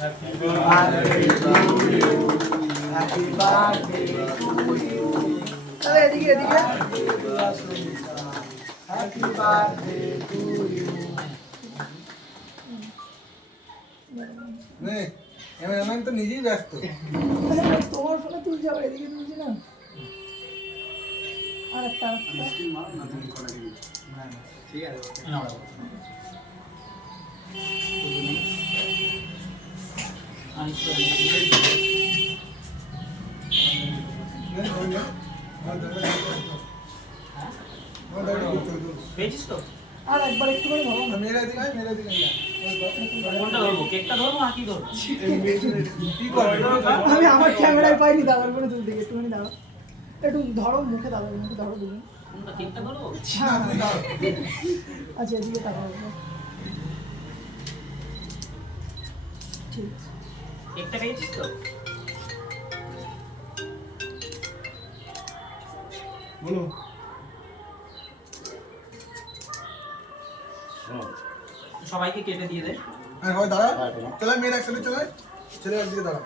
Happy birthday to you. Happy birthday to you. তাহলে এদিকে এদিকে Happy birthday to you. নে এমন তো নিজেই ব্যস্ত তোমার ফোনে তুলছি আবার এদিকে তুলছি না আর একটা ঠিক আছে পেয়েছিস তো আর একবার একটু করে ধরো মেরে দিই কোনটা ধরবো কেকটা ধরবো না কি ধরবো কি করবে আমি আমার ক্যামেরায় পাইনি দাদার করে তুলতে একটুখানি দাঁড়াও একটু ধরো মুখে দাঁড়াও মুখে ধরো দুজন কোনটা কেকটা ধরবো আচ্ছা এদিকে তাকাও ঠিক আছে কেকটা পেয়েছিস তো বলো সবাইকে কেটে দিয়ে দে হ্যাঁ হয় দাঁড়া চলে মেয়ের একসাথে চলে একদিকে দাঁড়া